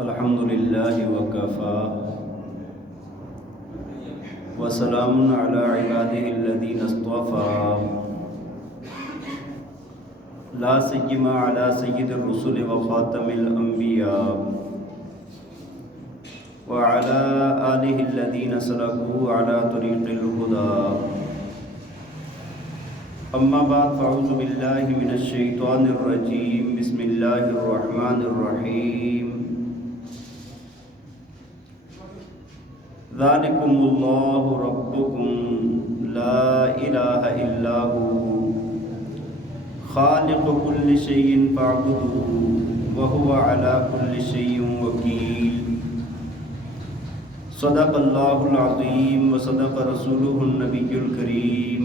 الحمد للہ وکفا وسلام علی عبادہ الذین اصطفى لا سیما علی سید الرسل وخاتم الانبیاء وعلى آلہ الذین سلکوا علی طریق الہدی اما بعد فاعوذ باللہ من الشیطان الرجیم بسم اللہ الرحمن الرحیم ذالکم اللہ ربکم لا الہ الا هو خالق کل شیء فاعبدوه وهو على كل شیء وکیل صدق اللہ العظیم وصدق رسولہ النبی الکریم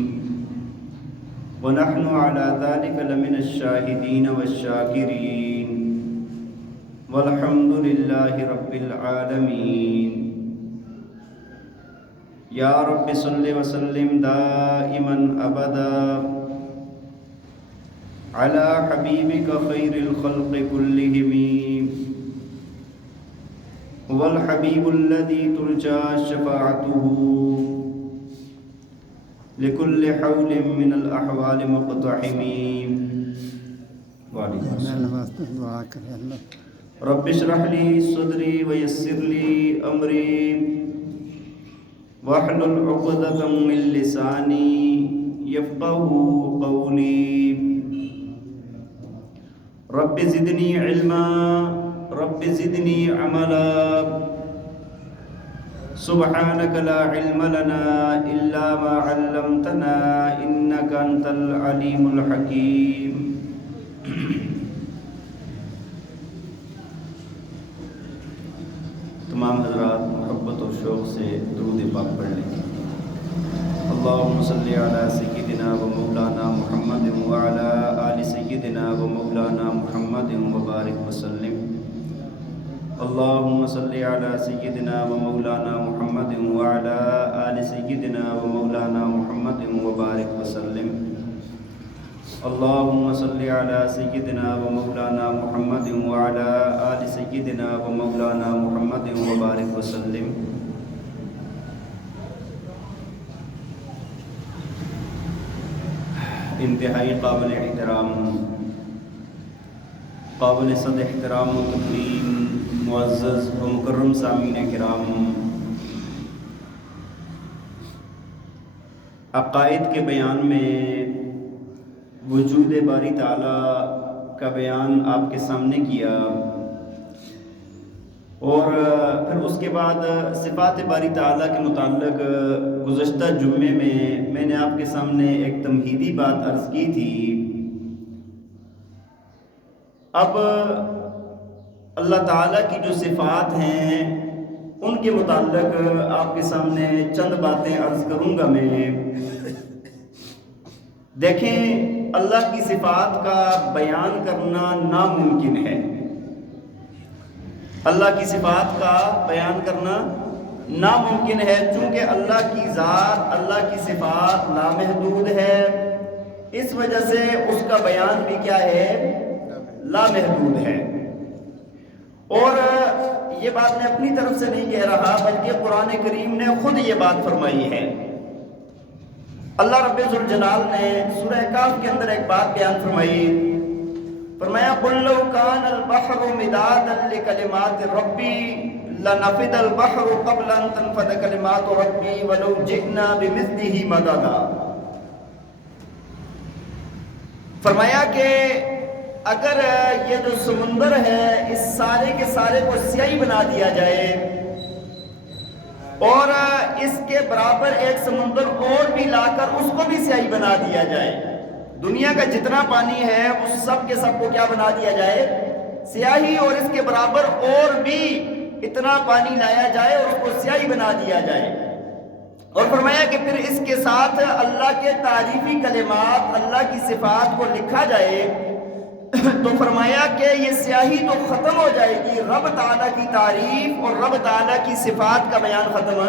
ونحن على ذلك لمن الشاهدين والشاكرين والحمد لله رب العالمين یا رب صل وسلم دائما ابدا على حبيبك خير الخلق كلهم هو الحبيب الذي ترجى شفاعته لكل حول من الأحوال مقتحمين رب اشرح لي صدري ويسر لي أمري واحلل عقدة من لساني يفقهوا قولي رب زدني علما رب زدني عملا سبحانك لا علم لنا إلا ما علمتنا إنك أنت العليم الحكيم تمام حضرات محبت اور شوق سے درود پاک پڑھ لیں. اللهم صل على سيدنا ومولانا محمد وعلى آل سيدنا ومولانا محمد وبارك وسلم. اللهم صل على سيدنا ومولانا محمد وعلى آل سيدنا ومولانا محمد وبارك وسلم. اللهم صل على سيدنا ومولانا محمد وعلى آل سيدنا ومولانا محمد وبارك وسلم. انتہائی قابل احترام، قابل صد احترام و تکریم معزز و مکرم سامعین کرام، عقائد کے بیان میں وجود باری تعالیٰ کا بیان آپ کے سامنے کیا، اور پھر اس کے بعد صفات باری تعالیٰ کے متعلق گزشتہ جمعے میں نے آپ کے سامنے ایک تمہیدی بات عرض کی تھی. اب اللہ تعالیٰ کی جو صفات ہیں ان کے متعلق آپ کے سامنے چند باتیں عرض کروں گا میں. دیکھیں، اللہ کی صفات کا بیان کرنا ناممکن ہے. اللہ کی صفات کا بیان کرنا ناممکن ہے، چونکہ اللہ کی ذات، اللہ کی صفات لامحدود ہے. اس وجہ سے اس کا بیان بھی کیا ہے؟ لامحدود ہے. اور یہ بات میں اپنی طرف سے نہیں کہہ رہا، بلکہ قرآن کریم نے خود یہ بات فرمائی ہے. اللہ رب ذوالجلال نے سورہ کہف کے اندر ایک بات بیان فرمائی. فرمایا قُلْ لَوْ كَانَ الْبَحْرُ مِدَادًا لِكَلِمَاتِ رَبِّي لَنَفِدَ الْبَحْرُ قَبْلَ أَن تَنفَدَ كَلِمَاتُ رَبِّي وَلَوْ جِئْنَا بِمِثْلِهِ مَدَدًا. فرمایا کہ اگر یہ جو سمندر ہے اس سارے کے سارے کو سیاہی بنا دیا جائے اور اس کے برابر ایک سمندر اور بھی لا کر اس کو بھی سیاہی بنا دیا جائے، دنیا کا جتنا پانی ہے اس سب کے سب کو کیا بنا دیا جائے؟ سیاہی. اور اس کے برابر اور بھی اتنا پانی لایا جائے اور اس کو سیاہی بنا دیا جائے. اور فرمایا کہ پھر اس کے ساتھ اللہ کے تعریفی کلمات، اللہ کی صفات کو لکھا جائے تو فرمایا کہ یہ سیاہی تو ختم ہو جائے گی، رب تعالیٰ کی تعریف اور رب تعالیٰ کی صفات کا بیان ختم.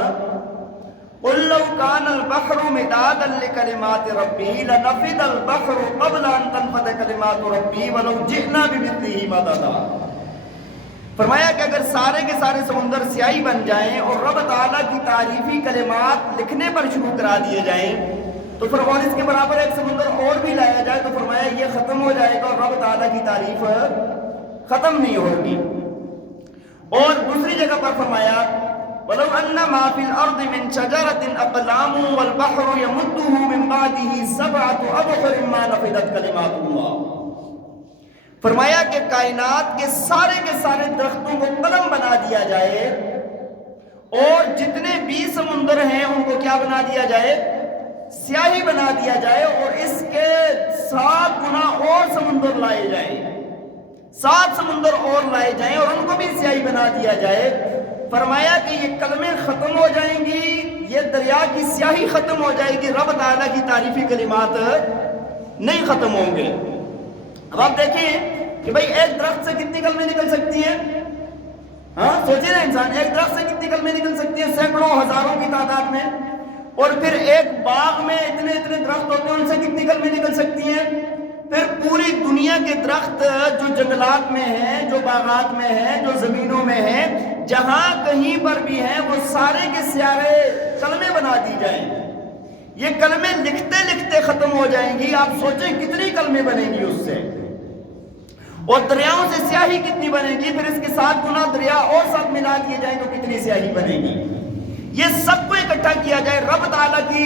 قُلْ لَوْ كَانَ الْبَحْرُ مِدَادًا لِكَلِمَاتِ رَبِّي لَنَفِدَ الْبَحْرُ قَبْلَ أَن تَنفَدَ كَلِمَاتُ رَبِّي وَلَوْ جِئْنَا بِمِثْلِهِ مَدَدًا. فرمایا کہ اگر سارے کے سارے سمندر سیاہی بن جائیں اور رب تعالیٰ کی تعریفی کلمات لکھنے پر شروع کرا دیے جائیں تو پھر اور اس کے برابر ایک سمندر اور بھی لایا جائے تو فرمایا یہ ختم ہو جائے گا اور رب تعالیٰ کی تعریف ختم نہیں ہوگی۔ اور دوسری جگہ پر فرمایا وَلَوْ أَنَّ مَا فِي الْأَرْضِ مِنْ شَجَرَةٍ أَقْلَامٌ وَالْبَحْرُ يَمُدُّهُ مِنْ بَعْدِهِ سَبْعَةُ أَبْحُرٍ مَا نَفِدَتْ كَلِمَاتُ اللَّهِ۔ فرمایا کہ کائنات کے سارے درختوں کو قلم بنا دیا جائے اور جتنے بھی سمندر ہیں ان کو کیا بنا دیا جائے؟ سیاہی بنا دیا جائے اور اس کے 7 گنا اور سمندر لائے جائیں، 7 سمندر اور لائے جائیں اور ان کو بھی سیاہی بنا دیا جائے۔ فرمایا کہ یہ کلمیں ختم ہو جائیں گی، یہ دریا کی سیاہی ختم ہو جائے گی، رب تعالیٰ کی تعریفی کلمات نہیں ختم ہوں گے۔ اب آپ دیکھیں کہ بھئی ایک درخت سے کتنی کلمیں نکل سکتی ہیں؟ ہاں سوچیں نا انسان، ایک درخت سے کتنی کلمیں نکل سکتی ہیں؟ سینکڑوں ہزاروں کی تعداد میں۔ اور پھر ایک باغ میں اتنے درخت ہوتے ہیں، ان سے کتنی کلمیں نکل سکتی ہیں؟ پھر پوری دنیا کے درخت جو جنگلات میں ہیں، جو باغات میں ہیں، جو زمینوں میں ہیں، جہاں کہیں پر بھی ہیں، وہ سارے کے سارے کلمیں بنا دی جائیں، یہ کلمیں لکھتے لکھتے ختم ہو جائیں گی۔ آپ سوچیں کتنی کلمیں بنیں گی اس سے، اور دریاؤں سے سیاہی کتنی بنے گی، پھر اس کے 7 گنا دریا اور ساتھ ملا دیے جائیں تو کتنی سیاہی بنے گی۔ یہ سب کو اکٹھا کیا جائے، رب تعالیٰ کی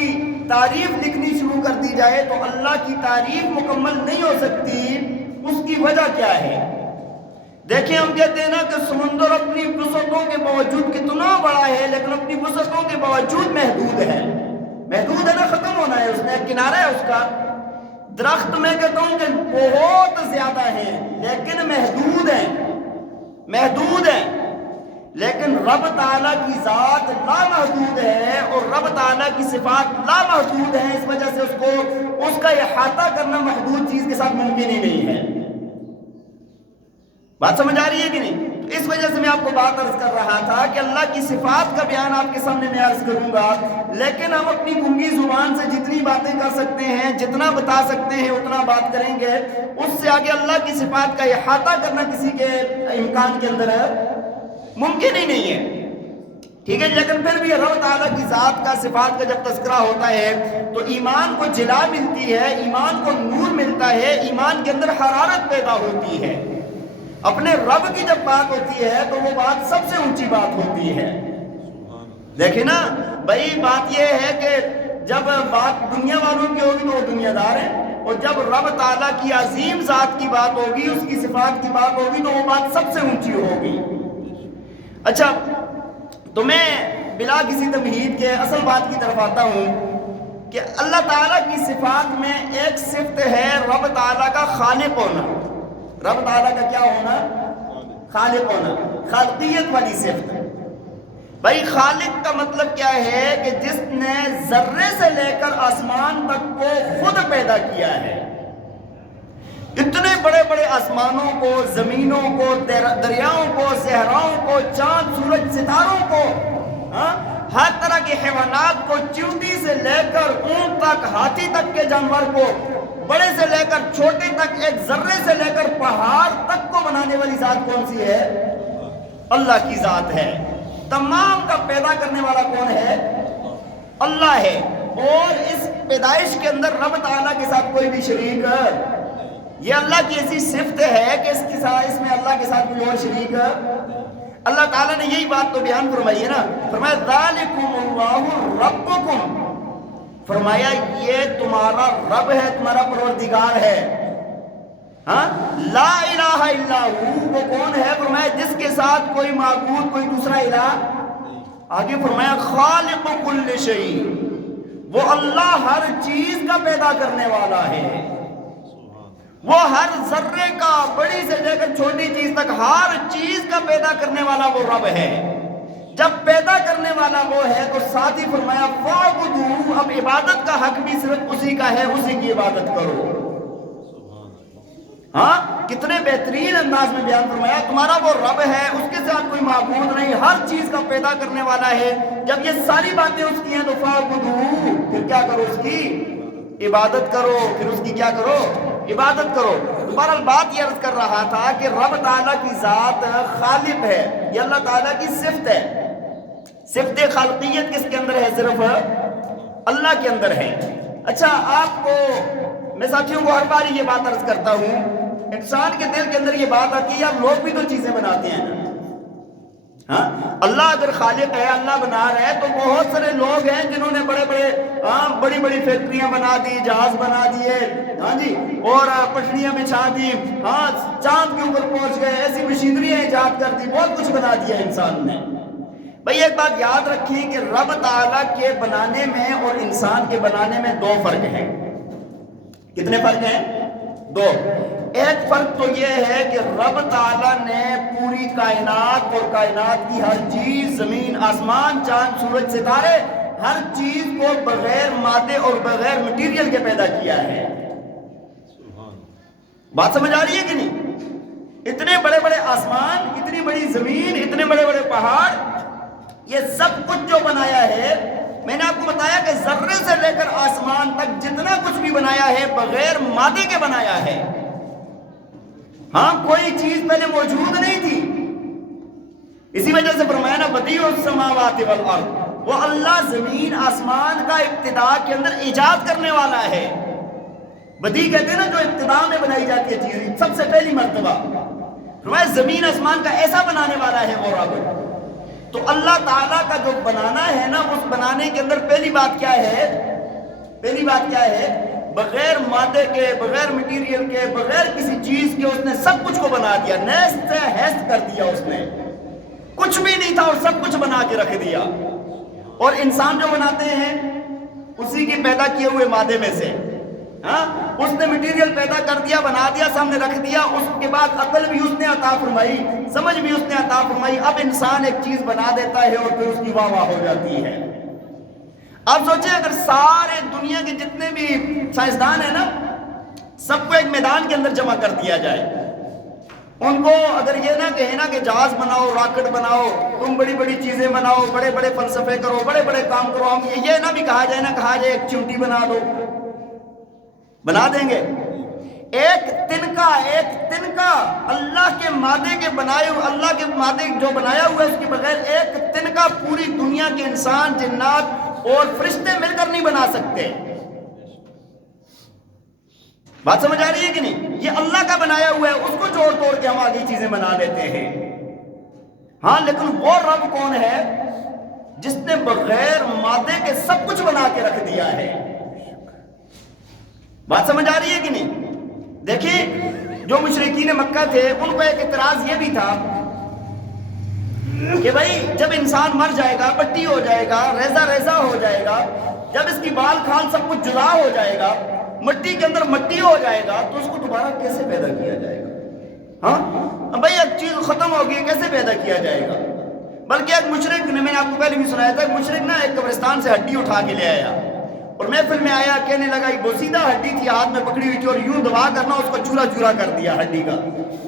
تعریف لکھنی شروع کر دی جائے تو اللہ کی تعریف مکمل نہیں ہو سکتی۔ اس کی وجہ کیا ہے؟ دیکھیں ہم کہتے ہیں نا کہ سمندر اپنی وسعتوں کے باوجود کتنا بڑا ہے، لیکن اپنی وسعتوں کے باوجود محدود ہے۔ محدود ہے نا، ختم ہونا ہے، اس میں ایک کنارہ ہے اس کا۔ درخت میں کہتا ہوں کہ بہت زیادہ ہیں لیکن محدود ہیں، محدود ہیں، لیکن رب تعالیٰ کی ذات لامحدود ہے اور رب تعالیٰ کی صفات لامحدود ہیں۔ اس وجہ سے اس کا احاطہ کرنا محدود چیز کے ساتھ ممکن ہی نہیں ہے۔ بات سمجھ آ رہی ہے کہ نہیں؟ تو اس وجہ سے میں آپ کو بات عرض کر رہا تھا کہ اللہ کی صفات کا بیان آپ کے سامنے میں عرض کروں گا، لیکن ہم اپنی گنگی زبان سے جتنی باتیں کر سکتے ہیں، جتنا بتا سکتے ہیں اتنا بات کریں گے۔ اس سے آگے اللہ کی صفات کا احاطہ کرنا کسی کے امکان کے اندر ممکن ہی نہیں ہے، ٹھیک ہے؟ لیکن پھر بھی رب تعالیٰ کی ذات کا، صفات کا جب تذکرہ ہوتا ہے تو ایمان کو جلا ملتی ہے، ایمان کو نور ملتا ہے، ایمان کے اندر حرارت پیدا ہوتی ہے۔ اپنے رب کی جب بات ہوتی ہے تو وہ بات سب سے اونچی بات ہوتی ہے۔ دیکھیں نا بھائی، بات یہ ہے کہ جب بات دنیا والوں کی ہوگی تو وہ دنیا دار ہیں، اور جب رب تعالیٰ کی عظیم ذات کی بات ہوگی، اس کی صفات کی بات ہوگی تو وہ بات سب سے اونچی ہوگی۔ اچھا، تو میں بلا کسی تمہید کے اصل بات کی طرف آتا ہوں کہ اللہ تعالیٰ کی صفات میں ایک صفت ہے رب تعالیٰ کا خالق ہونا۔ رب تعالیٰ کا کیا ہونا؟ خالق ہونا، خالقیت والی صفت۔ بھائی خالق کا مطلب کیا ہے؟ کہ جس نے ذرے سے لے کر آسمان تک کو خود پیدا کیا ہے۔ اتنے بڑے بڑے آسمانوں کو، زمینوں کو، دریاؤں کو، صحراؤں کو، چاند سورج ستاروں کو، ہر طرح کے حیوانات کو، چیونٹی سے لے کر اونٹ تک، ہاتھی تک کے جانور کو، بڑے سے لے کر چھوٹے تک، ایک ذرے سے لے کر پہاڑ تک کو بنانے والی ذات کون سی ہے؟ اللہ کی ذات ہے۔ تمام کا پیدا کرنے والا کون ہے؟ اللہ ہے۔ اور اس پیدائش کے اندر رب تعالیٰ کے ساتھ کوئی بھی شریک، یہ اللہ کی ایسی صفت ہے کہ اس میں اللہ کے ساتھ کوئی اور شریک، اللہ تعالیٰ نے یہی بات تو بیان فرمائی ہے نا، فرمایا ذالکم اللہ ربکم، فرمایا یہ تمہارا رب ہے، تمہارا پروردگار ہے۔ ہاں، لا الہ الا ہو، وہ کون ہے؟ فرمایا جس کے ساتھ کوئی معبود، کوئی دوسرا الہ۔ آگے فرمایا خالق کل شیء، وہ اللہ ہر چیز کا پیدا کرنے والا ہے، وہ ہر ذرے کا، بڑی سے لے کر چھوٹی چیز تک ہر چیز کا پیدا کرنے والا وہ رب ہے۔ جب پیدا کرنے والا وہ ہے تو ساتھ ہی فرمایا فاعبدوہ، اب عبادت کا حق بھی صرف اسی کا ہے، اسی کی عبادت کرو۔ ہاں، کتنے بہترین انداز میں بیان فرمایا، تمہارا وہ رب ہے، اس کے ساتھ کوئی معبود نہیں، ہر چیز کا پیدا کرنے والا ہے۔ جب یہ ساری باتیں اس کی ہیں تو فاعبدوہ، پھر کیا کرو؟ اس کی عبادت کرو، پھر اس کی کیا کرو؟ عبادت کرو۔ بہرحال بات یہ عرض کر رہا تھا کہ رب تعالیٰ کی ذات خالق ہے، یہ اللہ تعالیٰ کی صفت ہے. صفت خالقیت کس کے اندر ہے؟ صرف اللہ کے اندر ہے. اچھا، آپ کو میں ساتھیوں کو ہر بار یہ بات عرض کرتا ہوں، انسان کے دل کے اندر یہ بات آتی ہے یار لوگ بھی تو چیزیں بناتے ہیں نا. ہاں، اللہ اگر خالق ہے، اللہ بنا رہا ہے، تو بہت سارے لوگ ہیں جنہوں نے بڑی بڑی فیکٹریاں بنا دی، جہاز بنا دیے، ہاں جی، اور پٹڑیاں بچھا دی، ہاں، چاند کے اوپر پہنچ گئے، ایسی مشینریاں ایجاد کر دی، بہت کچھ بنا دیا انسان نے. بھئی ایک بات یاد رکھیں کہ رب تعالیٰ کے بنانے میں اور انسان کے بنانے میں دو فرق ہیں. کتنے فرق ہیں؟ دو. ایک فرق تو یہ ہے کہ رب تعالیٰ نے پوری کائنات اور کائنات کی ہر چیز، زمین، آسمان، چاند، سورج، ستارے، ہر چیز کو بغیر مادے اور بغیر مٹیریل کے پیدا کیا ہے. بات سمجھ آ رہی ہے کہ نہیں؟ اتنے بڑے بڑے آسمان، اتنی بڑی زمین، اتنے بڑے بڑے پہاڑ، یہ سب کچھ جو بنایا ہے، میں نے آپ کو بتایا کہ ذرے سے لے کر آسمان تک جتنا کچھ بھی بنایا ہے بغیر مادے کے بنایا ہے. ہاں، کوئی چیز پہلے موجود نہیں تھی. اسی وجہ سے فرمایا نا بدیع السماوات والارض، وہ اللہ زمین آسمان کا ابتدا کے اندر ایجاد کرنے والا ہے. بدیع کہتے ہیں نا جو ابتدا میں بنائی جاتی ہے چیز، سب سے پہلی مرتبہ. فرمایا زمین آسمان کا ایسا بنانے والا ہے وہ رب. تو اللہ تعالیٰ کا جو بنانا ہے نا، اس بنانے کے اندر پہلی بات کیا ہے؟ پہلی بات کیا ہے؟ بغیر مادے کے، بغیر مٹیریل کے، بغیر کسی چیز کے اس نے سب کچھ کو بنا دیا. نیست سے ہیست کر دیا. اس نے کچھ بھی نہیں تھا اور سب کچھ بنا کے رکھ دیا. اور انسان جو بناتے ہیں اسی کی پیدا کیے ہوئے مادے میں سے، ہاں، اس نے مٹیریل پیدا کر دیا، بنا دیا، سامنے رکھ دیا. اس کے بعد عقل بھی اس نے عطا فرمائی، سمجھ بھی اس نے عطا فرمائی. اب انسان ایک چیز بنا دیتا ہے اور پھر اس کی واہ واہ ہو جاتی ہے. آپ سوچیں اگر سارے دنیا کے جتنے بھی سائنسدان ہیں نا، سب کو ایک میدان کے اندر جمع کر دیا جائے، ان کو اگر یہ نہ کہیں نا کہ جہاز بناؤ، راکٹ بناؤ، تم بڑی بڑی چیزیں بناؤ، بڑے بڑے فلسفے کرو، بڑے بڑے کام کرو، ہم یہ نہ بھی کہا جائے ایک چمٹی بنا دو، بنا دیں گے؟ ایک تنکا اللہ کے مادے کے بنائے ہوئے، اللہ کے مادے جو بنایا ہوا ہے اس کے بغیر ایک تنکا پوری دنیا کے انسان، جنات اور فرشتے مل کر نہیں بنا سکتے. بات سمجھ آ رہی ہے کہ نہیں؟ یہ اللہ کا بنایا ہوا ہے، اس کو جوڑ توڑ کے ہم آگے چیزیں بنا لیتے ہیں. ہاں، لیکن وہ رب کون ہے جس نے بغیر مادے کے سب کچھ بنا کے رکھ دیا ہے. بات سمجھ آ رہی ہے کہ نہیں؟ دیکھیں، جو مشرکین مکہ تھے ان کو ایک اعتراض یہ بھی تھا کہ بھائی جب انسان مر جائے گا، مٹی ہو جائے گا، ریزہ ہو جائے گا، جب اس کی بال کھال سب کچھ جدا ہو جائے گا، مٹی کے اندر مٹی ہو جائے گا، تو اس کو دوبارہ کیسے پیدا کیا جائے گا؟ ہاں بھائی، ایک چیز ختم ہوگی، کیسے پیدا کیا جائے گا؟ بلکہ ایک مشرک نے، میں نے آپ کو پہلے بھی سنایا تھا، ایک مشرک نا ایک قبرستان سے ہڈی اٹھا کے لے آیا اور محفل میں آیا، کہنے لگا یہ بوسیدہ ہڈی تھی، ہاتھ میں پکڑی ہوئی تھی، اور یوں دبا کرنا اس کو چورا چورا کر دیا ہڈی کا.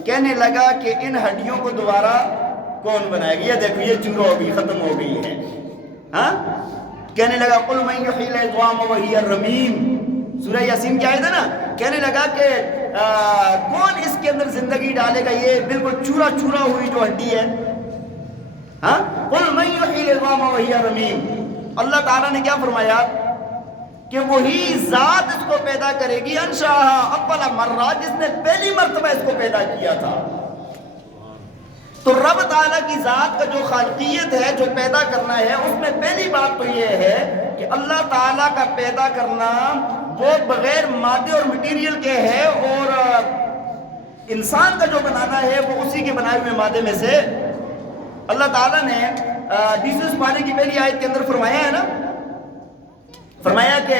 کہنے لگا کہ ان ہڈیوں کو دوبارہ کون بنائے گا؟ یہ دیکھو، یہ چورا ہو گئی، ختم ہو گئی ہے. ہاں، کہنے لگا قل من یحیی العظام وہی الرمیم، سورہ یاسین کی آیت ہے نا. کہنے لگا کہ کون اس کے اندر زندگی ڈالے گا، یہ بالکل چورا چورا ہوئی جو ہڈی ہے. ہاں، قل من یحیی العظام وہی الرمیم. اللہ تعالیٰ نے کیا فرمایا کہ وہی ذات اس کو پیدا کرے گی، انشاء اول مرہ، جس نے پہلی مرتبہ اس کو پیدا کیا تھا. تو رب تعالیٰ کی ذات کا جو خالقیت ہے، جو پیدا کرنا ہے، اس میں پہلی بات تو یہ ہے کہ اللہ تعالیٰ کا پیدا کرنا وہ بغیر مادے اور مٹیریل کے ہے، اور انسان کا جو بنانا ہے وہ اسی کے بنائے ہوئے مادے میں سے. اللہ تعالیٰ نے 20 پارے کی پہلی آیت کے اندر فرمایا ہے نا، فرمایا کہ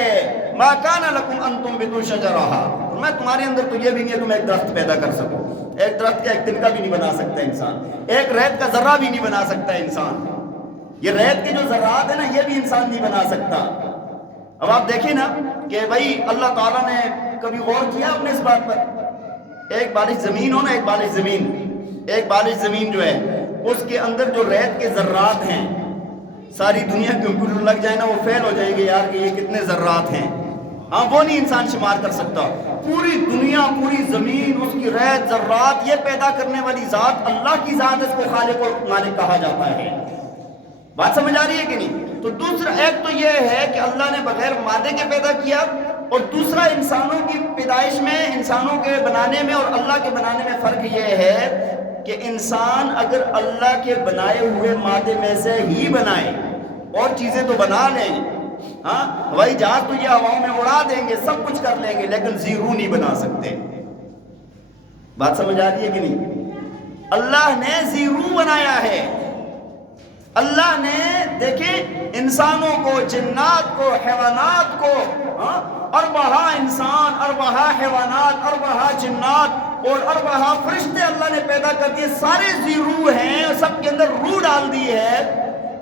ما کان لکم ان تنبتوا شجرہا، فرمایا تمہارے اندر تو یہ بھی نہیں ہے تم ایک درخت پیدا کر سکو. ایک درخت کا ایک تنکا بھی نہیں بنا سکتا انسان، ایک ریت کا ذرہ بھی نہیں بنا سکتا انسان. یہ ریت کے جو ذرات ہیں نا، یہ بھی انسان نہیں بنا سکتا. اب آپ دیکھیں نا کہ بھائی اللہ تعالیٰ نے کبھی غور کیا اپنے اس بات پر؟ ایک بالش زمین ہو نا، ایک بالش زمین جو ہے، اس کے اندر جو ریت کے ذرات ہیں، ساری دنیا کے کمپیوٹر لگ جائے نا، وہ فیل ہو جائیں گے یار کہ یہ کتنے ذرات ہیں. ہاں وہ نہیں انسان شمار کر سکتا. پوری دنیا، پوری زمین، اس کی ریت ذرات، یہ پیدا کرنے والی ذات اللہ کی ذات، اس کو خالق اور مالک کہا جاتا ہے. بات سمجھ آ رہی ہے کہ نہیں؟ تو دوسرا ایک تو یہ ہے کہ اللہ نے بغیر مادے کے پیدا کیا، اور دوسرا انسانوں کی پیدائش میں، انسانوں کے بنانے میں اور اللہ کے بنانے میں فرق یہ ہے کہ انسان اگر اللہ کے بنائے ہوئے مادے میں سے ہی بنائے، اور چیزیں تو بنا لیں، ہاں ہوائی جہاز تو یہ ہواؤں میں اڑا دیں گے، سب کچھ کر لیں گے، لیکن زیرو نہیں بنا سکتے. بات سمجھ آ رہی ہے کہ نہیں؟ اللہ نے زیرو بنایا ہے. اللہ نے دیکھیں انسانوں کو، جنات کو، حیوانات کو، اربعہ انسان، اربعہ حیوانات، اربعہ جنات اور اربعہ فرشتے اللہ نے پیدا کر دیے. سارے زیرو ہیں، سب کے اندر روح ڈال دی ہے.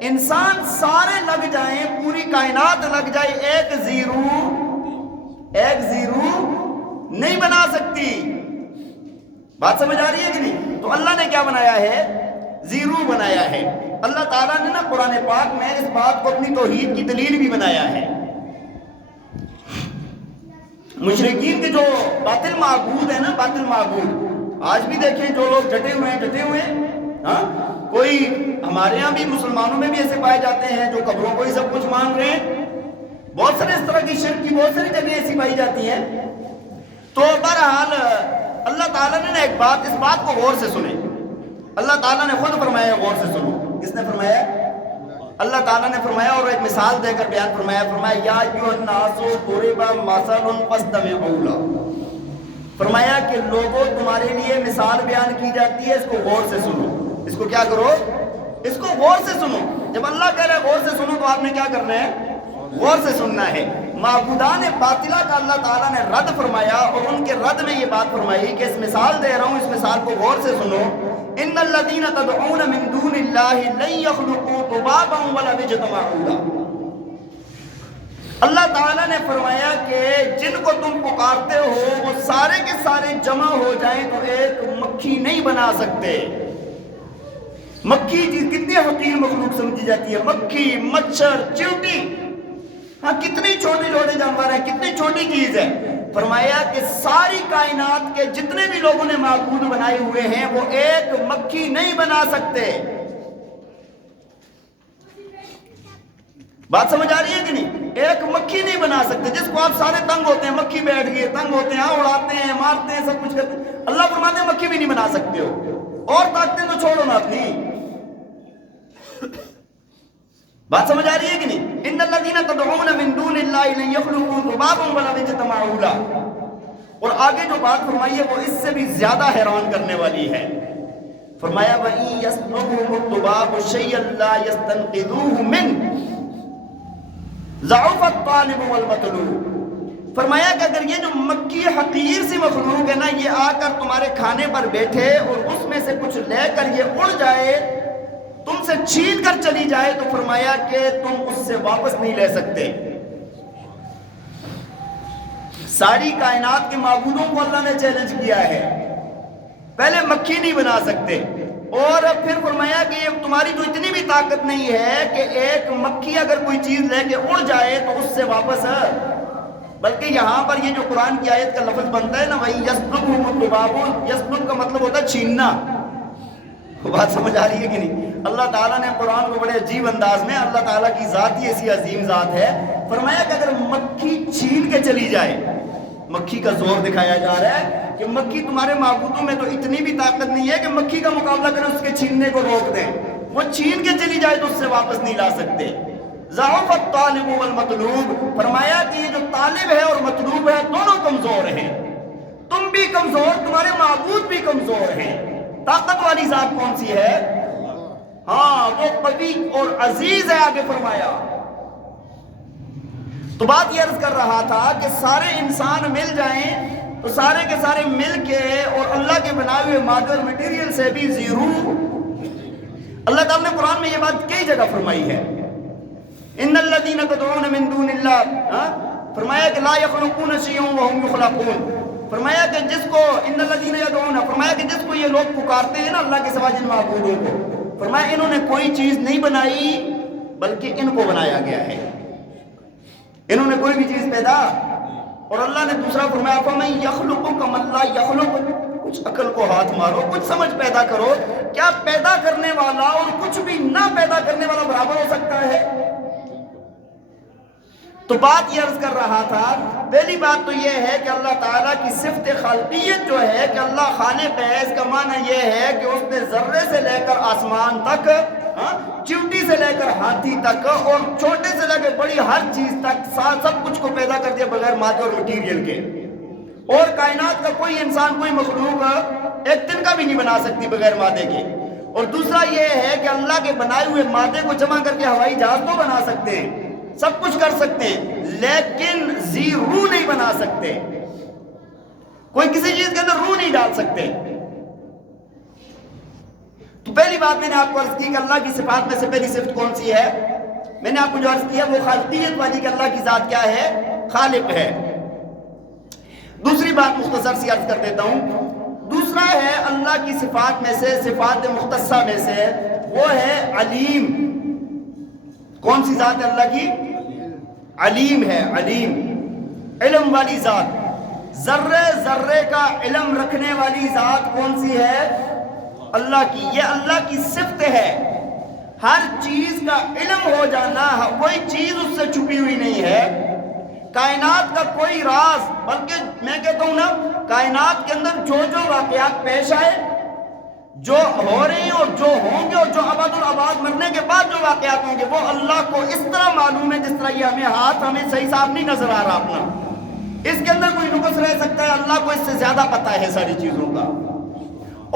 انسان سارے لگ جائیں، پوری کائنات لگ جائے، ایک زیرو نہیں بنا سکتی. بات سمجھ آ رہی ہے کہ نہیں؟ تو اللہ نے کیا بنایا ہے؟ زیرو بنایا ہے. اللہ تعالیٰ نے نا قرآن پاک میں اس بات کو اپنی توحید کی دلیل بھی بنایا ہے. مشرکین کے جو باطل معبود ہیں نا، باطل معبود، آج بھی دیکھیں جو لوگ ڈٹے ہوئے ہیں، ہاں کوئی ہمارے ہاں بھی، مسلمانوں میں بھی ایسے پائے جاتے ہیں جو قبروں کو ہی سب کچھ مان رہے ہیں. بہت سارے اس طرح کی شرک کی بہت ساری جگہیں ایسی پائی جاتی ہیں. تو بہرحال اللہ تعالیٰ نے ایک بات، اس بات کو غور سے سنیں. اللہ تعالیٰ نے خود فرمایا، غور سے سنو. کس نے فرمایا؟ اللہ تعالیٰ نے فرمایا، اور ایک مثال دے کر بیان فرمایا. یا ایھا الناس ضرب مثل فاستمعوا لہ. فرمایا کہ لوگوں تمہارے لیے مثال بیان کی جاتی ہے، اس کو غور سے سنو. اس کو کیا کرو؟ اس کو غور سے سنو. جب اللہ کہہ رہا ہے غور سے سنو، تو آپ نے کیا کرنا ہے؟ غور سے سننا ہے. معبودان باطلہ کا اللہ تعالیٰ نے رد فرمایا، اور ان کے رد میں یہ بات فرمائی کہ اس مثال دے رہا ہوں، اس مثال کو غور سے سنو. ان الذین تدعون من دون اللہ لن یخلقوا ذبابا ولو اجتمعوا لہ. اللہ تعالیٰ نے فرمایا کہ جن کو تم پکارتے ہو وہ سارے کے سارے جمع ہو جائیں تو ایک مکھی نہیں بنا سکتے. مکھی کتنی حقیر مخلوق سمجھی جاتی ہے. مکھی، مچھر، چیونٹی، ہاں کتنی چھوٹے چھوٹے جانور ہیں، کتنی چھوٹی چیز ہے. فرمایا کہ ساری کائنات کے جتنے بھی لوگوں نے معبود بنائے ہوئے ہیں وہ ایک مکھی نہیں بنا سکتے. بات سمجھ آ رہی ہے کہ نہیں؟ ایک مکھی نہیں بنا سکتے. جس کو آپ سارے تنگ ہوتے ہیں، مکھی بیٹھ گئی، تنگ ہوتے ہیں، اڑاتے ہیں، مارتے ہیں، سب کچھ کرتے ہیں. اللہ فرماتے ہیں مکھی بھی نہیں بنا سکتے ہو. اور طاقتیں تو چھوڑو نا اپنی. بات سمجھ آ رہی ہے کہ نہیں؟ ان الذین تدعون من دون اللہ لن یخلقوا ذبابا ولو اجتمعوا لہ. اور آگے جو بات فرمائی ہے وہ اس سے بھی زیادہ حیران کرنے والی ہے. فرمایا وَإِن يَسْلُبْهُمُ الذُّبَابُ شَيْئًا لَا يَسْتَنقِذُوهُ مِنْهُ ضَعُفَ الطَّالِبُ وَالْمَطْلُوبُ. فرمایا کہ اگر یہ جو مکی حقیر سی مخلوق ہے نا، یہ آ کر تمہارے کھانے پر بیٹھے اور اس میں سے کچھ لے کر یہ اڑ جائے، تم سے چھین کر چلی جائے، تو فرمایا کہ تم اس سے واپس نہیں لے سکتے. ساری کائنات کے معبودوں کو اللہ نے چیلنج کیا ہے. پہلے مکھی نہیں بنا سکتے، اور پھر فرمایا کہ یہ تمہاری تو اتنی بھی طاقت نہیں ہے کہ ایک مکھی اگر کوئی چیز لے کے اڑ جائے تو اس سے واپس ہے. بلکہ یہاں پر یہ جو قرآن کی آیت کا لفظ بنتا ہے نا، وہی یسلبہم الذباب، یسلب کا مطلب ہوتا ہے چھیننا. بات سمجھ آ رہی ہے کہ نہیں؟ اللہ تعالیٰ نے قرآن کو بڑے عجیب انداز میں، اللہ تعالیٰ کی ذات ہی ایسی عظیم ذات ہے. فرمایا کہ اگر مکھی چھین کے چلی جائے، مکھی کا زور دکھایا جا رہا ہے کہ مکھی تمہارے معبودوں میں تو اتنی بھی طاقت نہیں ہے کہ مکھی کا مقابلہ کریں، اس کے چھیننے کو روک دیں. وہ چھین کے چلی جائے تو اس سے واپس نہیں لا سکتے. ضعف الطالب والمطلوب. فرمایا کہ یہ جو طالب ہے اور مطلوب ہے دونوں کمزور ہیں. تم بھی کمزور، تمہارے معبود بھی کمزور ہیں. طاقت والی ذات کون سی ہے؟ ہاں وہ قوی اور عزیز ہے. آگے فرمایا تو بات یہ عرض کر رہا تھا کہ سارے انسان مل جائیں تو سارے کے سارے مل کے اور اللہ کے بنائے ہوئے مادے اور مٹیریل سے بھی زیرو. اللہ تعالیٰ نے قرآن میں یہ بات کئی جگہ فرمائی ہے. ان الذین تدعون من دون اللہ، فرمایا کہ لا یخلقون شیئا وهم یخلقون. فرمایا کہ جس کو ان الذین یدعون، فرمایا کہ جس کو یہ لوگ پکارتے ہیں نا اللہ کے سوا جن معبودوں کو، فرمایا انہوں نے کوئی چیز نہیں بنائی بلکہ ان کو بنایا گیا ہے. انہوں نے کوئی بھی چیز پیدا اور اللہ نے دوسرا فرمایا فَمَن يَخْلُقُ كَمَن لَّا يَخْلُقُ، کچھ عقل کو ہاتھ مارو، کچھ سمجھ پیدا کرو، کیا پیدا کرنے والا اور کچھ بھی نہ پیدا کرنے والا برابر ہو سکتا ہے؟ تو بات یہ عرض کر رہا تھا، پہلی بات تو یہ ہے کہ اللہ تعالیٰ کی صفت خالقیت جو ہے کہ اللہ خالق ہے، اس کا معنی یہ ہے کہ اس نے ذرے سے لے کر آسمان تک، چیونٹی سے لے کر ہاتھی تک، اور چھوٹے سے لے کر بڑی ہر چیز تک سب کچھ کو پیدا کر دیا بغیر مادے اور مٹیریل کے۔ اور کائنات کا کوئی انسان، کوئی مخلوق ایک دن کا بھی نہیں بنا سکتی بغیر مادے کے۔ اور دوسرا یہ ہے کہ اللہ کے بنائے ہوئے مادے کو جمع کر کے ہوائی جہاز تو بنا سکتے ہیں، سب کچھ کر سکتے ہیں، لیکن روح نہیں بنا سکتے، کوئی کسی چیز کے اندر روح نہیں ڈال سکتے۔ تو پہلی بات میں نے آپ کو عرض کی کہ اللہ کی صفات میں سے پہلی صفت کون سی ہے؟ میں نے آپ کو جو عرض کیا وہ خالقیت والی کہ اللہ کی ذات کیا ہے؟ خالق ہے۔ دوسری بات مختصر سی عرض کر دیتا ہوں، دوسرا ہے اللہ کی صفات میں سے، صفات مختصہ میں سے وہ ہے علیم۔ کون سی ذات ہے اللہ کی؟ علیم ہے، علیم، علم والی ذات، ذرے ذرے کا علم رکھنے والی ذات کون سی ہے؟ اللہ کی۔ یہ اللہ کی صفت ہے، ہر چیز کا علم ہو جانا، کوئی چیز اس سے چھپی ہوئی نہیں ہے۔ کائنات کا کوئی راز، بلکہ میں کہتا ہوں نا، کائنات کے اندر جو جو واقعات پیش آئے، جو ہو رہے ہیں اور جو ہوں گے اور جو ابد الاباد مرنے کے بعد جو واقعات ہوں گے، وہ اللہ کو اس طرح معلوم ہے جس طرح یہ ہمیں صحیح صاف نہیں نظر آ رہا اپنا۔ اس کے اندر کوئی نقص رہ سکتا ہے، اللہ کو اس سے زیادہ پتہ ہے ساری چیزوں کا۔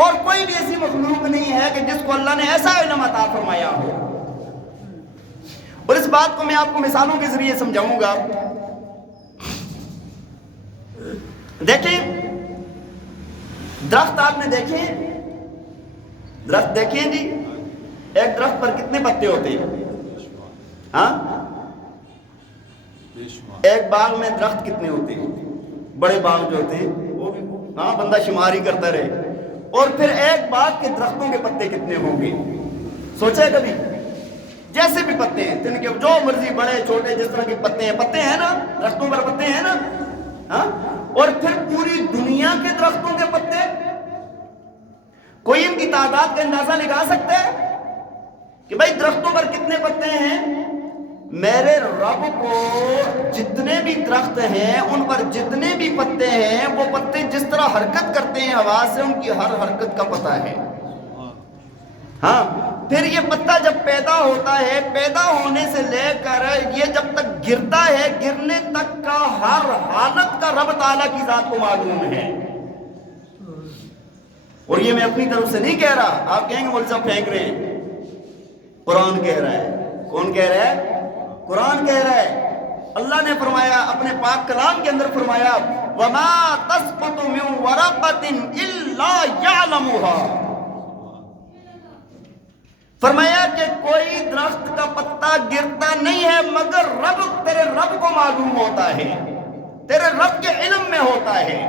اور کوئی بھی ایسی مخلوق نہیں ہے کہ جس کو اللہ نے ایسا علم عطا فرمایا ہو۔ اور اس بات کو میں آپ کو مثالوں کے ذریعے سمجھاؤں گا۔ دیکھیں، درخت آپ نے دیکھے، درخت دیکھیں جی، ایک درخت پر کتنے پتے ہوتے ہیں؟ ہاں، ایک باغ میں درخت کتنے ہوتے ہیں؟ بڑے باغ جو ہوتے ہیں وہ بھی بندہ شمار ہی کرتا رہے۔ اور پھر ایک باغ کے درختوں کے پتے کتنے ہوں گے؟ سوچے کبھی؟ جیسے بھی پتے ہیں، جن کے جو مرضی بڑے چھوٹے جس طرح کے پتے ہیں نا، درختوں پر پتے ہیں نا، ہاں، اور پھر پوری دنیا کے درختوں کے پتے، کوئی ان کی تعداد کا اندازہ لگا سکتا ہے کہ بھائی درختوں پر کتنے پتے ہیں؟ میرے رب کو جتنے بھی درخت ہیں ان پر جتنے بھی پتے ہیں، وہ پتے جس طرح حرکت کرتے ہیں ہوا سے، ان کی ہر حرکت کا پتہ ہے۔ ہاں، پھر یہ پتا جب پیدا ہوتا ہے، پیدا ہونے سے لے کر یہ جب تک گرتا ہے، گرنے تک کا ہر حالت کا رب تعالیٰ کی ذات کو معلوم ہے۔ اور یہ میں اپنی طرف سے نہیں کہہ رہا، آپ کہیں گے مولوی صاحب پھینک رہے ہیں، قرآن کہہ رہا ہے۔ کون کہہ رہا ہے؟ قرآن کہہ رہا ہے۔ اللہ نے فرمایا اپنے پاک کلام کے اندر، فرمایا وَمَا تَسْقُطُ مِن وَرَقَةٍ إِلَّا يَعْلَمُهَا، فرمایا کہ کوئی درخت کا پتا گرتا نہیں ہے مگر تیرے رب کو معلوم ہوتا ہے، تیرے رب کے علم میں ہوتا ہے۔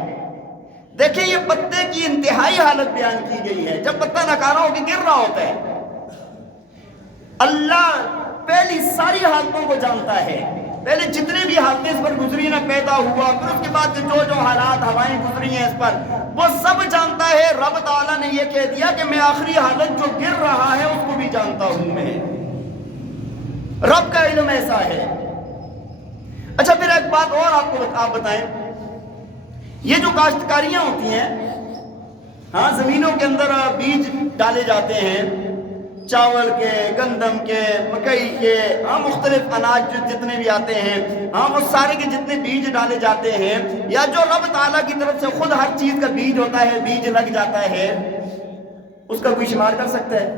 دیکھیں یہ پتے کی انتہائی حالت بیان کی گئی ہے، جب پتا ناکارہ ہو کے گر رہا ہوتا ہے۔ اللہ پہلی ساری حالتوں کو جانتا ہے، پہلے جتنے بھی حالتیں اس پر گزری نہ، پیدا ہوا، پھر اس کے بعد جو جو حالات ہوائیں گزری ہیں اس پر، وہ سب جانتا ہے۔ رب تعالیٰ نے یہ کہہ دیا کہ میں آخری حالت جو گر رہا ہے اس کو بھی جانتا ہوں میں۔ رب کا علم ایسا ہے۔ اچھا پھر ایک بات اور آپ بتائیں، یہ جو کاشتکاریاں ہوتی ہیں، ہاں، زمینوں کے اندر بیج ڈالے جاتے ہیں، چاول کے، گندم کے، مکئی کے، ہاں، مختلف اناج جتنے بھی آتے ہیں، ہاں، وہ سارے کے جتنے بیج ڈالے جاتے ہیں، یا جو رب تعالیٰ کی طرف سے خود ہر چیز کا بیج ہوتا ہے، بیج لگ جاتا ہے، اس کا کوئی شمار کر سکتا ہے؟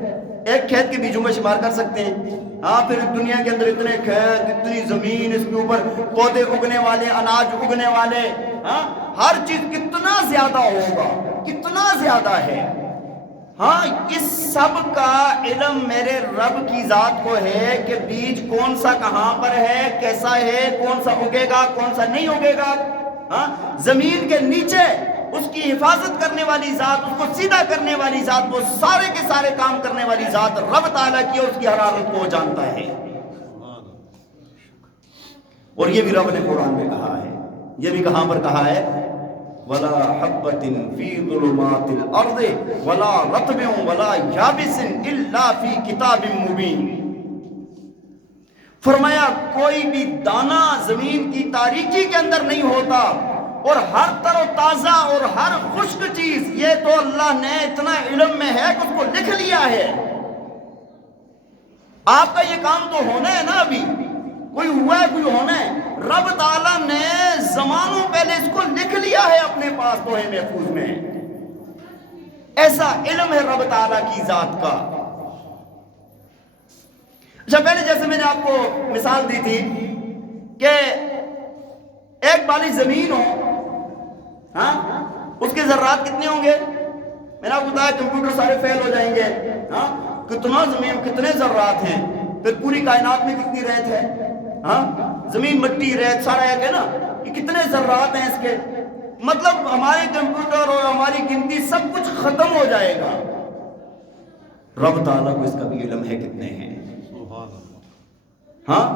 ایک کھیت کے بیجوں کا شمار کر سکتے ہیں؟ ہاں، پھر دنیا کے اندر اتنے کھیت، اتنی زمین، اس کے اوپر پودے اگنے والے، اناج اگنے والے، ہاں، ہر چیز کتنا زیادہ ہوگا، کتنا زیادہ ہے۔ ہاں، اس سب کا علم میرے رب کی ذات کو ہے کہ بیج کون سا کہاں پر ہے، کیسا ہے، کون سا اگے گا، کون سا نہیں اگے گا۔ ہاں، زمین کے نیچے اس کی حفاظت کرنے والی ذات، اس کو سیدھا کرنے والی ذات، وہ سارے کے سارے کام کرنے والی ذات رب تعالیٰ کی، اور اس کی حرارت کو جانتا ہے۔ اور یہ بھی رب نے قرآن میں کہا ہے۔ یہ بھی کہاں پر کہا ہے؟ وَلَا حَبَّةٍ فِي ظُلُمَاتِ الْأَرْضِ وَلَا رَطْبٍ وَلَا يَابِسٍ إِلَّا فِي كِتَابٍ مُبِينٍ۔ فرمایا کوئی بھی دانہ زمین کی تاریکی کے اندر نہیں ہوتا، اور ہر تر و تازہ اور ہر خشک چیز یہ تو اللہ نے اتنا علم میں ہے کہ اس کو لکھ لیا ہے۔ آپ کا یہ کام تو ہونا ہے نا، ابھی کوئی ہوا ہے، کوئی ہونا ہے۔ رب تعالیٰ نے زمانوں پہلے اس کو لکھ لیا ہے اپنے پاس لوح محفوظ میں۔ ایسا علم ہے رب تعالیٰ کی ذات کا۔ اچھا، پہلے جیسے میں نے آپ کو مثال دی تھی کہ ایک بالی زمین ہو، ہاں، اس کے ذرات کتنے ہوں گے؟ میں نے آپ کو بتایا کمپیوٹر سارے فیل ہو جائیں گے، ہاں، کتنا زمین کتنے ذرات ہیں، پھر پوری کائنات میں کتنی ریت ہے، ہاں، زمین مٹی ریت سارا ایک ہے نا، یہ کتنے ذرات ہیں اس کے، مطلب ہمارے کمپیوٹر اور ہماری گنتی سب کچھ ختم ہو جائے گا۔ رب تعالیٰ کو اس کا بھی علم ہے کتنے ہیں، ہاں،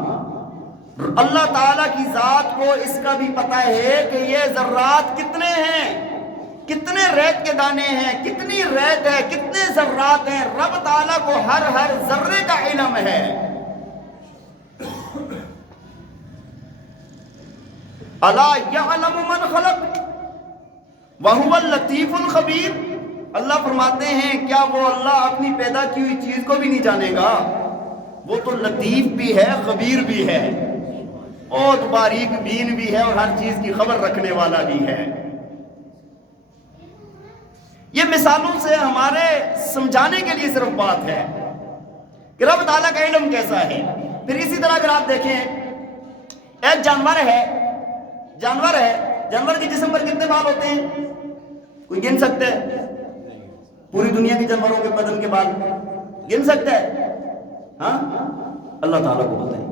اللہ تعالیٰ کی ذات کو اس کا بھی پتہ ہے کہ یہ ذرات کتنے ہیں، کتنے ریت کے دانے ہیں، کتنی ریت ہے، کتنے ذرات ہیں۔ رب تعالیٰ کو ہر ذرے کا علم ہے۔ الا یعلم من خلق وہو اللطیف الخبیر۔ اللہ فرماتے ہیں کیا وہ اللہ اپنی پیدا کی ہوئی چیز کو بھی نہیں جانے گا؟ وہ تو لطیف بھی ہے، خبیر بھی ہے، اور باریک بین بھی ہے، اور ہر چیز کی خبر رکھنے والا بھی ہے۔ یہ مثالوں سے ہمارے سمجھانے کے لیے صرف بات ہے کہ رب تعالیٰ کا علم کیسا ہے۔ پھر اسی طرح اگر آپ دیکھیں، ایک جانور ہے، جانور کے جسم پر کتنے بال ہوتے ہیں؟ کوئی گن سکتا ہے؟ پوری دنیا کے جانوروں کے بدن کے بال گن سکتا ہے؟ ہاں، اللہ تعالیٰ کو پتہ ہے،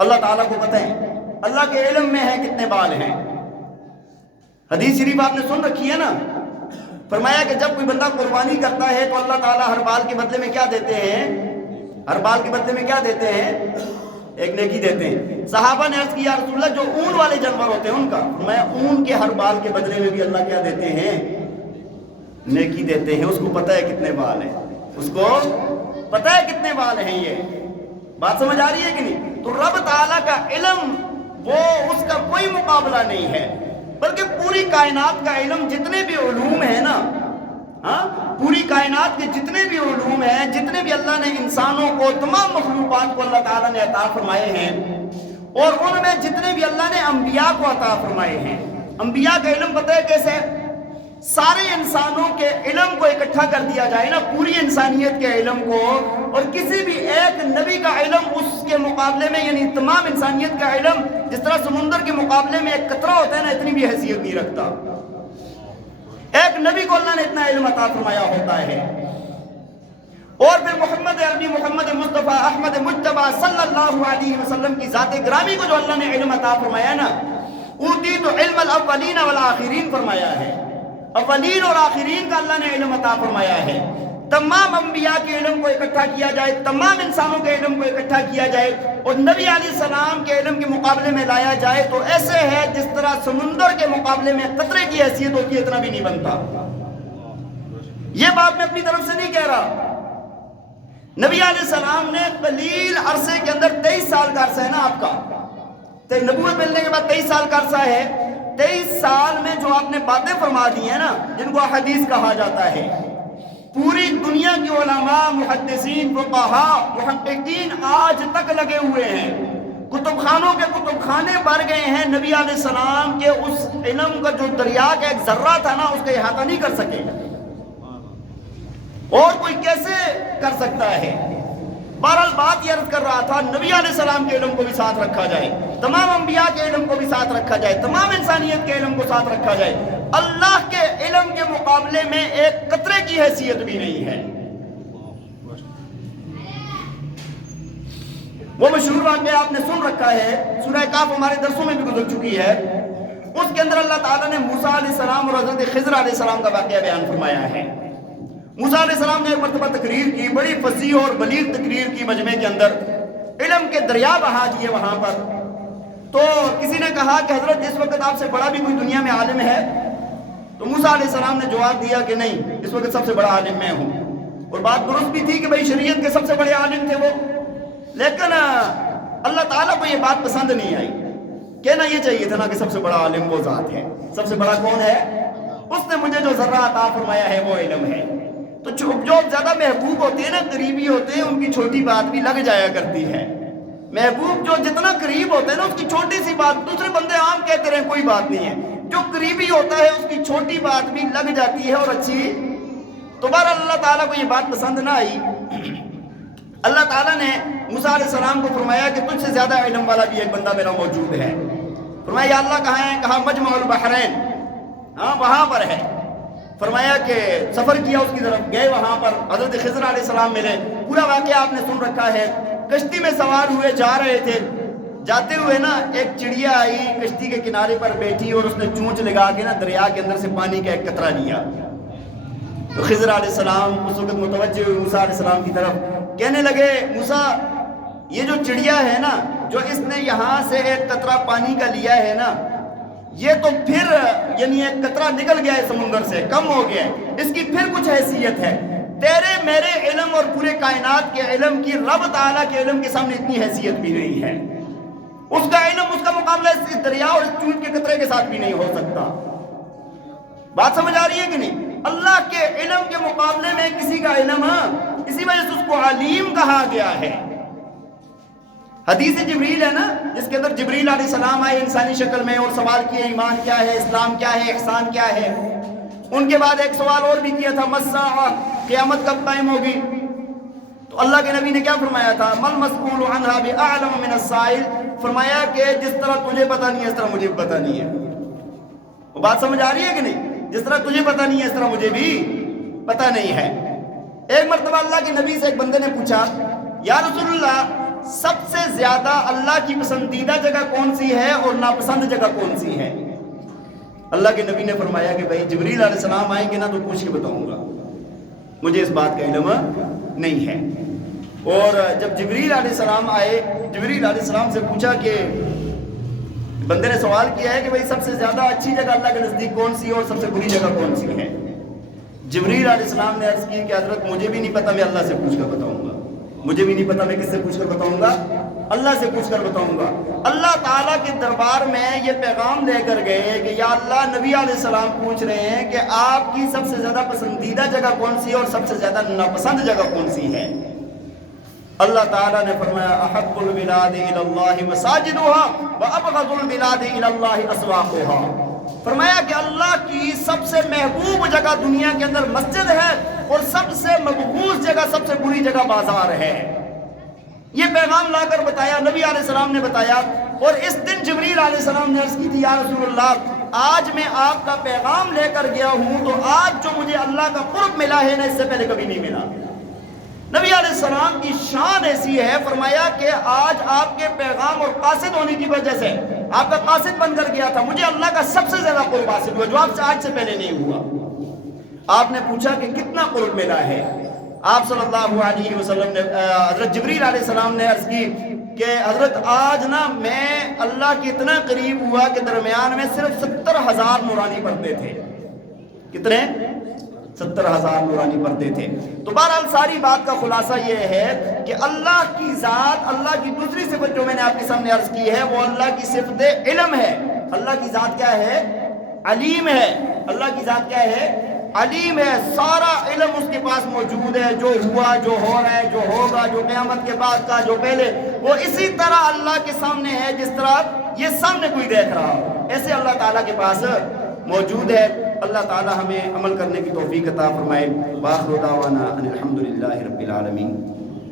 اللہ تعالیٰ کو پتہ ہے، اللہ کے علم میں ہے کتنے بال ہیں۔ حدیث شریف آپ نے سن رکھی ہے نا، فرمایا کہ جب کوئی بندہ قربانی کرتا ہے تو اللہ تعالیٰ ہر بال کے بدلے میں کیا دیتے ہیں؟ ہر بال کے بدلے میں کیا دیتے ہیں؟ ایک نیکی دیتے ہیں۔ صحابہ نے عرض کیا یا رسول اللہ جو اون والے جانور ہوتے ہیں ان کا، فرمایا اون کے ہر بال کے بدلے میں بھی اللہ کیا دیتے ہیں؟ نیکی دیتے ہیں۔ اس کو پتہ ہے کتنے بال ہیں، اس کو پتہ ہے کتنے بال ہیں۔ یہ بات سمجھ آ رہی ہے کہ نہیں؟ تو رب تعالیٰ کا علم وہ اس کا کوئی مقابلہ نہیں ہے، بلکہ پوری کائنات کا علم، جتنے بھی علوم ہیں نا، ہاں، پوری کائنات کے جتنے بھی علوم ہیں، جتنے بھی اللہ نے انسانوں کو، تمام مخلوقات کو اللہ تعالیٰ نے عطا فرمائے ہیں، اور ان میں جتنے بھی اللہ نے انبیاء کو عطا فرمائے ہیں۔ انبیاء کا علم پتہ ہے کیسے؟ سارے انسانوں کے علم کو اکٹھا کر دیا جائے نا، پوری انسانیت کے علم کو، اور کسی بھی ایک نبی کا علم اس کے مقابلے میں، یعنی تمام انسانیت کا علم جس طرح سمندر کے مقابلے میں ایک قطرہ ہوتا ہے نا، اتنی بھی حیثیت نہیں رکھتا۔ ایک نبی کو اللہ نے اتنا علم عطا فرمایا ہوتا ہے۔ اور پھر محمد عربی، محمد مصطفیٰ، احمد مجتبیٰ صلی اللہ علیہ وسلم کی ذات گرامی کو جو اللہ نے علم عطا فرمایا نا، اوتیت علم الاولین والآخرین فرمایا ہے۔ اولین اور آخرین کا اللہ نے علم عطا فرمایا ہے۔ تمام انبیاء کے علم کو اکٹھا کیا جائے، تمام انسانوں کے علم کو اکٹھا کیا جائے اور نبی علیہ السلام کے علم کے مقابلے میں لایا جائے تو ایسے ہے جس طرح سمندر کے مقابلے میں قطرے کی حیثیت ہوتی ہے، اتنا بھی نہیں بنتا۔ یہ بات میں اپنی طرف سے نہیں کہہ رہا۔ نبی علیہ السلام نے قلیل عرصے کے اندر 23 سال کا عرصہ ہے نا آپ کا، نبوت ملنے کے بعد 23 سال کا عرصہ ہے۔ 23 سال میں جو آپ نے باتیں فرما دی ہیں نا، جن کو حدیث کہا جاتا ہے، پوری دنیا کی علماء، محدثین، فقہاء، محققین آج تک لگے ہوئے ہیں، کتب خانوں کے کتب خانے بھر گئے ہیں، نبی علیہ السلام کے اس علم کا جو دریا کا ایک ذرہ تھا نا، اس کا احاطہ نہیں کر سکے، اور کوئی کیسے کر سکتا ہے؟ بہرحال بات یہ عرض کر رہا تھا، نبی علیہ السلام کے علم کو بھی ساتھ رکھا جائے، تمام انبیاء کے علم کو بھی ساتھ رکھا جائے، تمام انسانیت کے علم کو ساتھ رکھا جائے، اللہ کے علم کے مقابلے میں ایک قطرے کی حیثیت بھی نہیں ہے۔ وہ مشہور واقعہ آپ نے سن رکھا ہے، سورہ کہف ہمارے درسوں میں بھی گزر چکی ہے، اس کے اندر اللہ تعالیٰ نے موسیٰ علیہ السلام اور حضرت خضر علیہ السلام کا واقعہ بیان فرمایا ہے۔ موسیٰ علیہ السلام نے ایک مرتبہ تقریر کی، بڑی فصیح اور بلیغ تقریر کی، مجمع کے اندر علم کے دریا بہا دیے وہاں پر، تو کسی نے کہا کہ حضرت اس وقت آپ سے بڑا بھی کوئی دنیا میں عالم ہے؟ تو موسیٰ علیہ السلام نے جواب دیا کہ نہیں، اس وقت سب سے بڑا عالم میں ہوں. اور بات درست بھی تھی کہ بھئی شریعت کے سب سے بڑے عالم تھے وہ. لیکن اللہ تعالیٰ کو یہ بات پسند نہیں آئی. کہنا یہ چاہیے تھا نا کہ سب سے بڑا عالم وہ ذات ہے. سب سے بڑا کون ہے؟ اس نے مجھے جو ذرہ عطا فرمایا ہے وہ علم ہے. تو جو زیادہ محبوب ہوتے ہیں نا، قریبی ہوتے ہیں، ان کی چھوٹی بات بھی لگ جایا کرتی ہے. محبوب جو جتنا قریب ہوتے ہیں نا، اس کی چھوٹی سی بات دوسرے بندے عام کہتے رہیں کوئی بات نہیں ہے، جو قریبی ہوتا ہے اس کی چھوٹی بات بھی لگ جاتی ہے اور اچھی. تو بہرحال اللہ تعالیٰ کو یہ بات پسند نہ آئی. اللہ تعالیٰ نے موسیٰ علیہ السلام کو فرمایا کہ تجھ سے زیادہ علم والا بھی ایک بندہ میرا موجود ہے. فرمایا یا اللہ کہاں ہے؟ کہا مجمع البحرین، ہاں وہاں پر ہے. فرمایا کہ سفر کیا اس کی طرف، گئے وہاں پر حضرت خضر علیہ السلام ملے. پورا واقعہ آپ نے سن رکھا ہے. کشتی میں سوار ہوئے جا رہے تھے. جاتے ہوئے نا ایک چڑیا آئی، کشتی کے کنارے پر بیٹھی اور اس نے چونچ لگا کے نا دریا کے اندر سے پانی کا ایک قطرہ لیا. تو خضر علیہ السلام اس وقت متوجہ ہوئے موسیٰ علیہ السلام کی طرف، کہنے لگے موسیٰ یہ جو چڑیا ہے نا، جو اس نے یہاں سے ایک قطرہ پانی کا لیا ہے نا، یہ تو پھر یعنی ایک قطرہ نکل گیا ہے سمندر سے، کم ہو گیا ہے، اس کی پھر کچھ حیثیت ہے. تیرے میرے علم اور پورے کائنات کے علم کی رب تعالیٰ کے علم کے سامنے اتنی حیثیت بھی نہیں ہے. اس کا علم، اس کا مقابلہ اس دریا اور اس چونچ کے قطرے کے ساتھ بھی نہیں ہو سکتا. بات سمجھ آ رہی ہے کہ نہیں؟ اللہ کے علم کے مقابلے میں کسی کا علم، اسی وجہ سے اس کو علیم کہا گیا ہے. حدیث جبریل ہے نا، جس کے اندر جبریل علیہ السلام آئے انسانی شکل میں اور سوال کیے ایمان کیا ہے، اسلام کیا ہے، احسان کیا ہے. ان کے بعد ایک سوال اور بھی کیا تھا، مساء، قیامت کب قائم ہوگی؟ تو اللہ کے نبی نے کیا فرمایا تھا؟ مل مسئول عنہا بأعلم من السائل. فرمایا کہ جس طرح تجھے پتہ نہیں ہے اس طرح مجھے بھی پتہ نہیں ہے. وہ بات سمجھ آ رہی ہے کہ نہیں؟ جس طرح تجھے پتہ نہیں ہے اس طرح مجھے بھی پتہ نہیں ہے. ایک مرتبہ اللہ کے نبی سے ایک بندے نے پوچھا، یا رسول اللہ سب سے زیادہ اللہ کی پسندیدہ جگہ کون سی ہے اور ناپسند جگہ کون سی ہے؟ اللہ کے نبی نے فرمایا کہ بھائی جبریل علیہ السلام آئیں گے نا تو پوچھ کے بتاؤں گا، مجھے اس بات کا علم نہیں ہے. اور جب جبریل علیہ السلام آئے، جبریل علیہ السلام سے پوچھا کہ بندے نے سوال کیا ہے کہ بھائی سب سے زیادہ اچھی جگہ اللہ کے نزدیک کون سی ہے اور سب سے بری جگہ کون سی ہے؟ جبریل علیہ السلام نے عرض کی کہ حضرت مجھے بھی نہیں پتا، میں اللہ سے پوچھ کر بتاؤں گا. مجھے بھی نہیں پتا، میں کس سے پوچھ کر بتاؤں گا؟ اللہ سے پوچھ کر بتاؤں گا. اللہ تعالیٰ کے دربار میں یہ پیغام لے کر گئے کہ یا اللہ نبی علیہ السلام پوچھ رہے ہیں کہ آپ کی سب سے زیادہ پسندیدہ جگہ کون سی ہے اور سب سے زیادہ ناپسند جگہ کون سی ہے؟ اللہ تعالیٰ نے فرمایا احب البلاد الی اللہ مساجدها وابغض البلاد الی اللہ اسواقها. فرمایا کہ اللہ کی سب سے محبوب جگہ دنیا کے اندر مسجد ہے اور سب سے مقبوض جگہ، سب سے بری جگہ بازار ہے. یہ پیغام لا کر بتایا، نبی علیہ السلام نے بتایا. اور اس دن جبریل علیہ السلام نے عرض کی تھی یا رسول اللہ آج میں آپ کا پیغام لے کر گیا ہوں تو آج جو مجھے اللہ کا قرب ملا ہے نا اس سے پہلے کبھی نہیں ملا. نبی علیہ السلام کی شان ایسی ہے، فرمایا کہ آج آپ کے پیغام اور قاصد ہونے کی وجہ سے آپ کا قاصد بن کر گیا تھا، مجھے اللہ کا سب سے زیادہ قرب حاصل ہوا جو آپ سے آج سے پہلے نہیں ہوا. آپ نے پوچھا کہ کتنا قرب ملا ہے؟ آپ صلی اللہ علیہ وسلم نے حضرت جبریل علیہ السلام نے عرض کی کہ حضرت آج نا میں اللہ کے اتنا قریب ہوا کہ درمیان میں صرف 70,000 نورانی پردے تھے. کتنے؟ 70,000 نورانی پردے تھے. تو بہرحال ساری بات کا خلاصہ یہ ہے کہ اللہ کی ذات، اللہ کی دوسری صفت جو میں نے آپ کے سامنے عرض کی ہے وہ اللہ کی صفت علم ہے. اللہ کی ذات کیا ہے؟ علیم ہے. اللہ کی ذات کیا ہے؟ علیم ہے. سارا علم اس کے پاس موجود ہے، جو ہوا، جو ہو رہا ہے، جو ہوگا، جو قیامت کے بعد کا، جو پہلے، وہ اسی طرح اللہ کے سامنے ہے جس طرح یہ سامنے کوئی دیکھ رہا ہو، ایسے اللہ تعالیٰ کے پاس موجود ہے. اللہ تعالیٰ ہمیں عمل کرنے کی توفیق عطا فرمائے. وآخر دعوانا ان الحمدللہ رب العالمین.